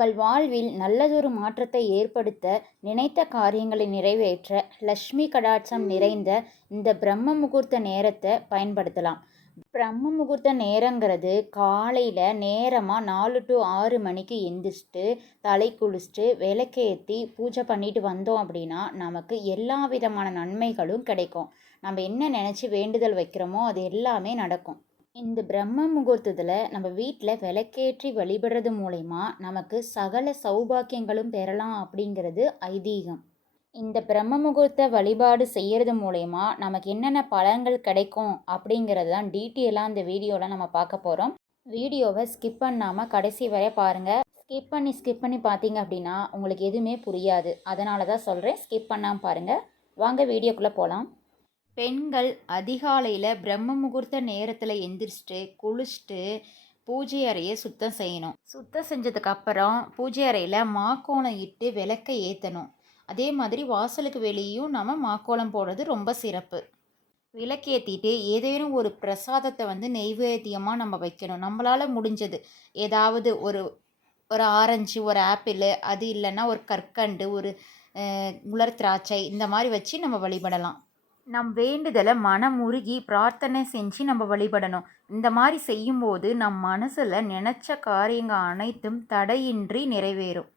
உங்கள் வாழ்வில் நல்லதொரு மாற்றத்தை ஏற்படுத்த நினைத்த காரியங்களை நிறைவேற்ற லக்ஷ்மி கடாட்சம் நிறைந்த இந்த பிரம்ம முகூர்த்த நேரத்தை பயன்படுத்தலாம். பிரம்ம முகூர்த்த நேரங்கிறது காலையில் நேரமாக 4 to 6 மணிக்கு எந்திரிச்சிட்டு தலை குளிச்சுட்டு விளக்கேற்றி பூஜை பண்ணிட்டு வந்தோம் அப்படின்னா நமக்கு எல்லா விதமான நன்மைகளும் கிடைக்கும். நம்ம என்ன நினச்சி வேண்டுதல் வைக்கிறோமோ அது எல்லாமே நடக்கும். இந்த பிரம்ம முகூர்த்தத்தில் நம்ம வீட்டில் விளக்கேற்றி வழிபடுறது மூலயமா நமக்கு சகல சௌபாக்கியங்களும் பெறலாம் அப்படிங்கிறது ஐதீகம். இந்த பிரம்ம முகூர்த்த வழிபாடு செய்கிறது மூலயமா நமக்கு என்னென்ன பலன்கள் கிடைக்கும் அப்படிங்கிறது தான் டீட்டெயிலாக இந்த வீடியோவில் நம்ம பார்க்க போகிறோம். வீடியோவை ஸ்கிப் பண்ணாமல் கடைசி வரை பாருங்கள். ஸ்கிப் பண்ணி பார்த்தீங்க அப்படின்னா உங்களுக்கு எதுவுமே புரியாது. அதனால தான் சொல்கிறேன், ஸ்கிப் பண்ணாமல் பாருங்கள். வாங்க வீடியோக்குள்ளே போகலாம். பெண்கள் அதிகாலையில் பிரம்ம முகூர்த்த நேரத்தில் எந்திரிச்சிட்டு குளிச்சுட்டு பூஜை அறையை சுத்தம் செய்யணும். சுத்தம் செஞ்சதுக்கப்புறம் பூஜை அறையில் மாக்கோலம் இட்டு விளக்கை ஏற்றணும். அதே மாதிரி வாசலுக்கு வெளியும் நம்ம மாக்கோலம் போடுறது ரொம்ப சிறப்பு. விளக்கேற்றிட்டு ஏதேனும் ஒரு பிரசாதத்தை நெய்வேத்தியமாக நம்ம வைக்கணும். நம்மளால் முடிஞ்சது ஏதாவது ஒரு ஆரஞ்சு, ஒரு ஆப்பிள், அது இல்லைன்னா ஒரு கற்கண்டு, ஒரு உலர் திராட்சை, இந்த மாதிரி வச்சு நம்ம வழிபடலாம். நம் வேண்டுதலை மனமுருகி பிரார்த்தனை செஞ்சு நம்ம வழிபடணும். இந்த மாதிரி செய்யும்போது நம் மனசில் நினச்ச காரியங்கள் அனைத்தும் தடையின்றி நிறைவேறும்.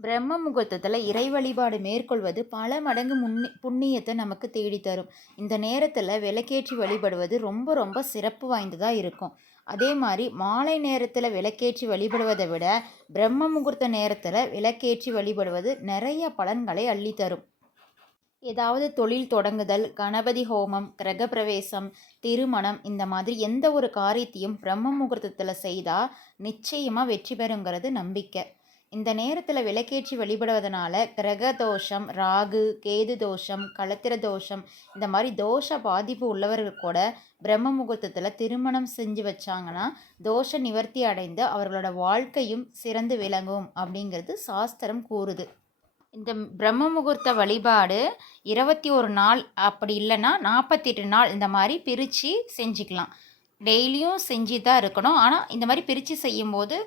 பிரம்ம முகூர்த்தத்தில் இறை வழிபாடு மேற்கொள்வது பல மடங்கு புண்ணியத்தை நமக்கு தேடித்தரும். இந்த நேரத்தில் விளக்கேற்றி வழிபடுவது ரொம்ப ரொம்ப சிறப்பு வாய்ந்ததாக இருக்கும். அதே மாதிரி மாலை நேரத்தில் விளக்கேற்றி வழிபடுவதை விட பிரம்ம முகூர்த்த நேரத்தில் விளக்கேற்றி வழிபடுவது நிறைய பலன்களை அள்ளித்தரும். ஏதாவது தொழில் தொடங்குதல், கணபதி ஹோமம், கிரகப்பிரவேசம், திருமணம், இந்த மாதிரி எந்த ஒரு காரியத்தையும் பிரம்ம முகூர்த்தத்தில் செய்தால் நிச்சயமாக வெற்றி பெறுங்கிறது நம்பிக்கை. இந்த நேரத்தில் விளக்கேற்றி வழிபடுவதனால கிரக தோஷம், ராகு கேது தோஷம், களத்திர தோஷம், இந்த மாதிரி தோஷ பாதிப்பு உள்ளவர்கள் கூட பிரம்ம முகூர்த்தத்தில் திருமணம் செஞ்சு வச்சாங்கன்னா தோஷ நிவர்த்தி அடைந்து அவர்களோட வாழ்க்கையும் சிறந்து விளங்கும் அப்படிங்கிறது சாஸ்திரம் கூறுது. இந்த பிரம்ம முகூர்த்த வழிபாடு 21 நாள், அப்படி இல்லைன்னா 48 நாள், இந்த மாதிரி பிரித்து செஞ்சுக்கலாம். டெய்லியும் செஞ்சு தான் இருக்கணும். ஆனால் இந்த மாதிரி பிரித்து செய்யும்போது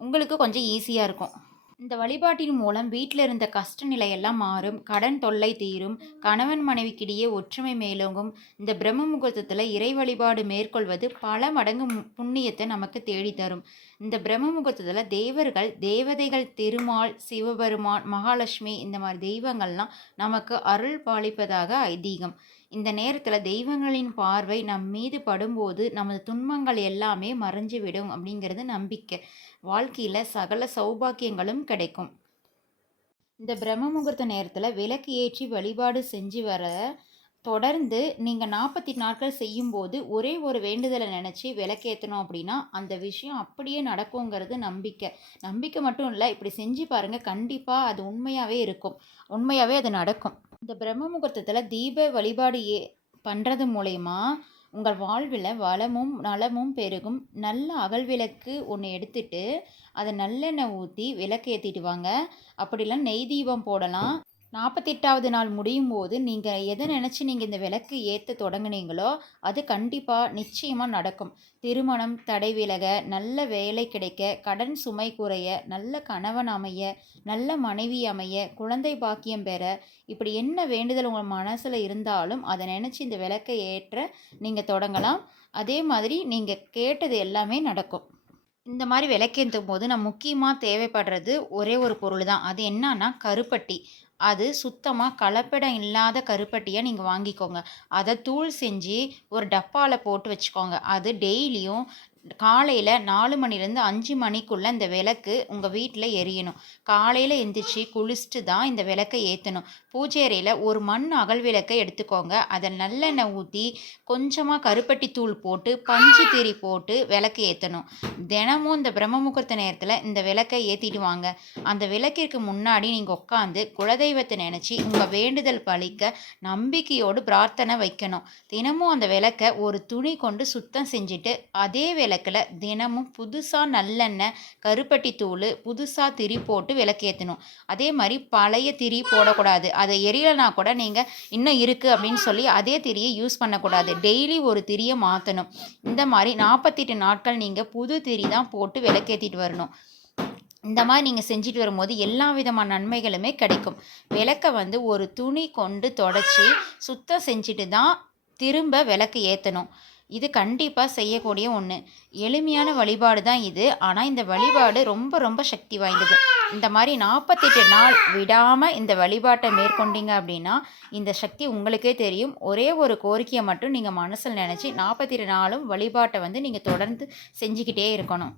உங்களுக்கு கொஞ்சம் ஈஸியாக இருக்கும். இந்த வழிபாட்டின் மூலம் வீட்டில் இருந்த கஷ்ட நிலையெல்லாம் மாறும், கடன் தொல்லை தீரும், கணவன் மனைவிக்கிடையே ஒற்றுமை மேலோங்கும். இந்த பிரம்ம முகூர்த்தத்தில் இறை வழிபாடு மேற்கொள்வது பல மடங்கு புண்ணியத்தை நமக்கு தேடித்தரும். இந்த பிரம்ம முகூர்த்தத்தில் தேவர்கள், தேவதைகள், திருமால், சிவபெருமான், மகாலட்சுமி, இந்த மாதிரி தெய்வங்கள்லாம் நமக்கு அருள் பாலிப்பதாக ஐதீகம். இந்த நேரத்தில் தெய்வங்களின் பார்வை நம் மீது படும்போது நமது துன்பங்கள் எல்லாமே மறைஞ்சிவிடும் அப்படிங்கிறது நம்பிக்கை. வாழ்க்கையில் சகல சௌபாக்கியங்களும் கிடைக்கும். இந்த பிரம்ம முகூர்த்த நேரத்தில் விளக்கு ஏற்றி வழிபாடு செஞ்சு வர தொடர்ந்து நீங்கள் 48 நாட்கள் செய்யும்போது ஒரே ஒரு வேண்டுதலை நினச்சி விளக்கேற்றணும் அப்படின்னா அந்த விஷயம் அப்படியே நடக்குங்கிறது நம்பிக்கை மட்டும் இல்லை, இப்படி செஞ்சு பாருங்கள், கண்டிப்பாக அது உண்மையாகவே இருக்கும், உண்மையாகவே அது நடக்கும். இந்த பிரம்ம முகூர்த்தத்தில் தீப வழிபாடு பண்ணுறது மூலயமா உங்கள் வாழ்வில் வளமும் நலமும் பெருகும். நல்ல அகல் விளக்கு ஒன்று எடுத்துட்டு அதை நல்லெண்ணெய் ஊற்றி விளக்கு ஏற்றிட்டு வாங்க. அப்படிலாம் நெய் தீபம் போடலாம். 48வது நாள் முடியும் போது நீங்கள் எதை நினச்சி நீங்கள் இந்த விளக்கு ஏற்ற தொடங்குனீங்களோ அது கண்டிப்பாக நிச்சயமாக நடக்கும். திருமணம் தடை விலக, நல்ல வேலை கிடைக்க, கடன் சுமை குறைய, நல்ல கணவன் அமைய, நல்ல மனைவி அமைய, குழந்தை பாக்கியம் பெற, இப்படி என்ன வேண்டுதல் உங்கள் மனசில் இருந்தாலும் அதை நினச்சி இந்த விளக்கை ஏற்ற நீங்கள் தொடங்கலாம். அதே மாதிரி நீங்கள் கேட்டது எல்லாமே நடக்கும். இந்த மாதிரி விளக்கேற்றும் போது நம்ம முக்கியமாக தேவைப்படுறது ஒரே ஒரு பொருள் தான். அது என்னன்னா கருப்பட்டி. அது சுத்தமாக கலப்படம் இல்லாத கருப்பட்டியை நீங்கள் வாங்கிக்கோங்க. அதை தூள் செஞ்சு ஒரு டப்பாவில் போட்டு வச்சுக்கோங்க. அது டெய்லியும் காலையில் 4 மணிலேருந்து 5 மணிக்குள்ளே இந்த விளக்கு உங்கள் வீட்டில் எரியணும். காலையில் எந்திரிச்சு குளிச்சுட்டு தான் இந்த விளக்கை ஏற்றணும். பூஜை அறையில் ஒரு மண் அகல் விளக்கை எடுத்துக்கோங்க. அதை நல்லெண்ணெய் ஊற்றி கொஞ்சமாக கருப்பட்டி தூள் போட்டு பஞ்சு திரி போட்டு விளக்கு ஏற்றணும். தினமும் இந்த பிரம்ம முகூர்த்த நேரத்தில் இந்த விளக்கை ஏற்றிட்டு வாங்க. அந்த விளக்கிற்கு முன்னாடி நீங்கள் உட்காந்து குலதெய்வத்தை நினச்சி உங்கள் வேண்டுதல் பழிக்க நம்பிக்கையோடு பிரார்த்தனை வைக்கணும். தினமும் அந்த விளக்கை ஒரு துணி கொண்டு சுத்தம் செஞ்சுட்டு அதே விளக்கில் தினமும் புதுசாக நல்லெண்ணெய், கருப்பட்டி தூள், புதுசாக திரி போட்டு விளக்கேற்றணும். அதே மாதிரி பழைய திரி போடக்கூடாது. அதை எரியலைனா கூட நீங்கள் இன்னும் இருக்குது அப்படின்னு சொல்லி அதே திரியை யூஸ் பண்ணக்கூடாது. டெய்லி ஒரு திரியை மாற்றணும். இந்த மாதிரி 48 நாட்கள் நீங்கள் புது திரி தான் போட்டு விளக்கேற்றிட்டு வரணும். இந்த மாதிரி நீங்கள் செஞ்சுட்டு வரும்போது எல்லா விதமான நன்மைகளுமே கிடைக்கும். விளக்க வந்து ஒரு துணி கொண்டு தொடச்சி சுத்தம் செஞ்சுட்டு தான் திரும்ப விளக்கு ஏற்றணும். இது கண்டிப்பாக செய்யக்கூடிய ஒன்று. எளிமையான வழிபாடு தான் இது. ஆனால் இந்த வழிபாடு ரொம்ப ரொம்ப சக்தி வாய்ந்தது. இந்த மாதிரி 48 நாள் விடாமல் இந்த வழிபாட்டை மேற்கொண்டீங்க அப்படின்னா இந்த சக்தி உங்களுக்கே தெரியும். ஒரே ஒரு கோரிக்கையை மட்டும் நீங்கள் மனசில் நினச்சி 48 நாளும் வழிபாட்டை வந்து நீங்கள் தொடர்ந்து செஞ்சுக்கிட்டே இருக்கணும்.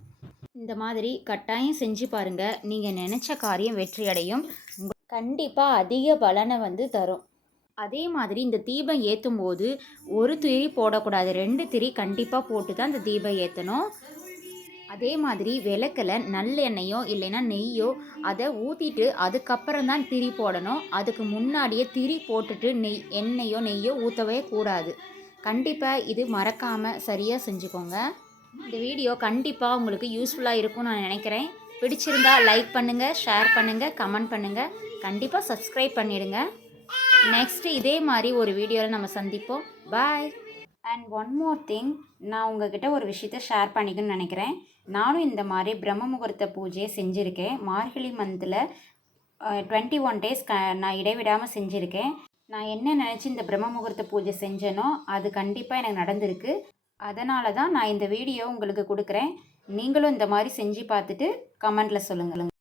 இந்த மாதிரி கட்டாயம் செஞ்சு பாருங்கள். நீங்கள் நினச்ச காரியம் வெற்றி அடையும். கண்டிப்பாக அதிக பலனை வந்து தரும். அதே மாதிரி இந்த தீபம் ஏற்றும் போது ஒரு திரி போடக்கூடாது, 2 திரி கண்டிப்பாக போட்டு தான் இந்த தீபம் ஏற்றணும். அதே மாதிரி விளக்கில் நல்லெண்ணெயோ இல்லைன்னா நெய்யோ அதை ஊற்றிட்டு அதுக்கப்புறம் தான் திரி போடணும். அதுக்கு முன்னாடியே திரி போட்டுட்டு எண்ணெயோ நெய்யோ ஊற்றவே கூடாது. கண்டிப்பாக இது மறக்காமல் சரியாக செஞ்சுக்கோங்க. இந்த வீடியோ கண்டிப்பாக உங்களுக்கு யூஸ்ஃபுல்லாக இருக்கும்னு நான் நினைக்கிறேன். பிடிச்சிருந்தா லைக் பண்ணுங்கள், ஷேர் பண்ணுங்கள், கமெண்ட் பண்ணுங்கள். கண்டிப்பாக சப்ஸ்கிரைப் பண்ணிடுங்க. நெக்ஸ்ட்டு இதே மாதிரி ஒரு வீடியோவில் நம்ம சந்திப்போம். பாய். அண்ட் ஒன் மோர் திங், நான் உங்ககிட்ட ஒரு விஷயத்த ஷேர் பண்ணிக்கணும்னு நினைக்கிறேன். நானும் இந்த மாதிரி பிரம்ம முகூர்த்த பூஜையை செஞ்சுருக்கேன். மார்கழி மந்தில் 21 டேஸ் நான் இடைவிடாமல் செஞ்சுருக்கேன். நான் என்ன நினச்சி இந்த பிரம்ம முகூர்த்த பூஜை செஞ்சேனோ அது கண்டிப்பாக எனக்கு நடந்திருக்கு. அதனால தான் நான் இந்த வீடியோ உங்களுக்கு கொடுக்குறேன். நீங்களும் இந்த மாதிரி செஞ்சு பார்த்துட்டு கமெண்ட்டில் சொல்லுங்கள்.